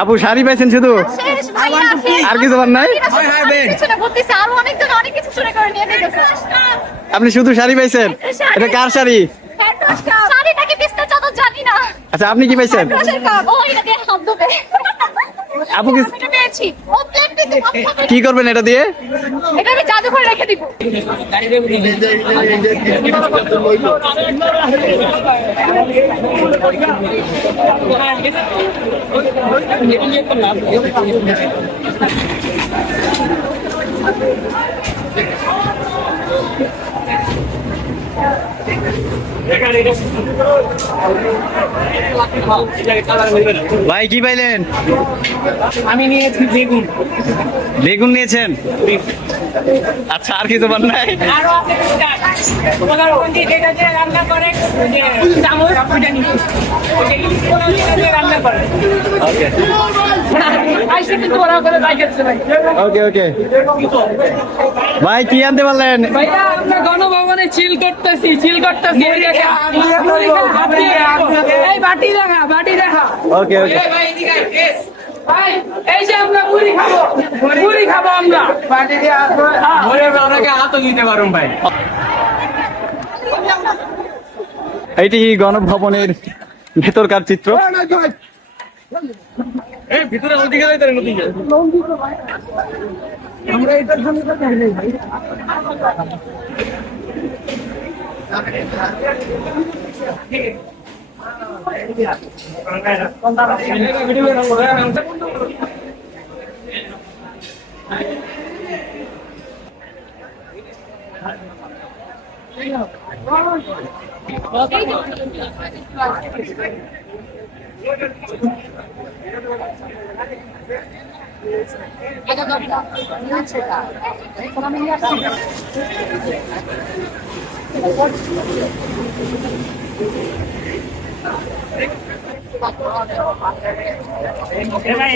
আপু শাড়ি পাইছেন শুধু, আর কিছু নাই? আপনি শুধু শাড়ি পাইছেন? এটা কার শাড়ি? আচ্ছা, আপনি কি পাইছেন? আপু কি করবেন এটা দিয়ে? এটা আমি জাদুঘরে রেখে দিব। ভাই কি পাইলেন? আমি নিয়েছি বেগুন। বেগুন নিয়েছেন? আচ্ছা, আর কিছু পান নাই? ওকে ওকে ভাই, কি আনতে পারলেন? ভাইয়া আমরা গণভবনে চিল করতেছি। এই বাটি দেখা। ওকে ওকে ভাই এই যে আমরা মুড়ি খাবো আমরা। বাটি দিয়ে আপনাকে হাতও দিতে পারুন ভাই। এইটি গণভবনের ভেতরকার চিত্র। ভিতরে আমরা এটার জন্য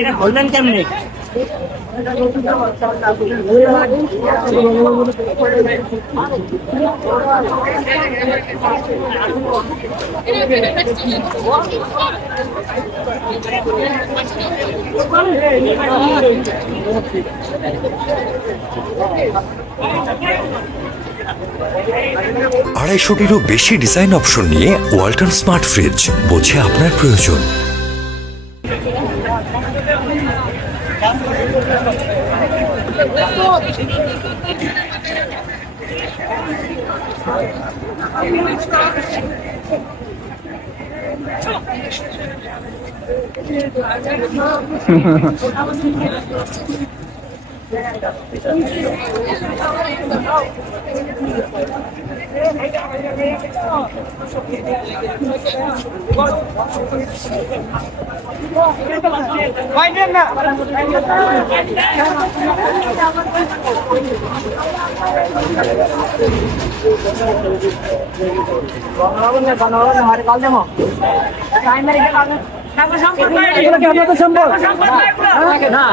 এটা বললেন কেমনি? আড়াইশোটিরও বেশি ডিজাইন অপশন নিয়ে ওয়ালটন স্মার্ট ফ্রিজ, বোঝে আপনার প্রয়োজন।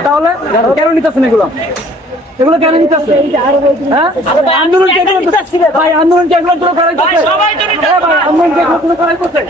তাহলে কেন নিতেছেন এগুলো? এগুলো কেন নিতেছে? আন্দোলন ভাই, আন্দোলন এগুলো পুরো করাই করছে। আন্দোলন এগুলো পুরো করাই করছে।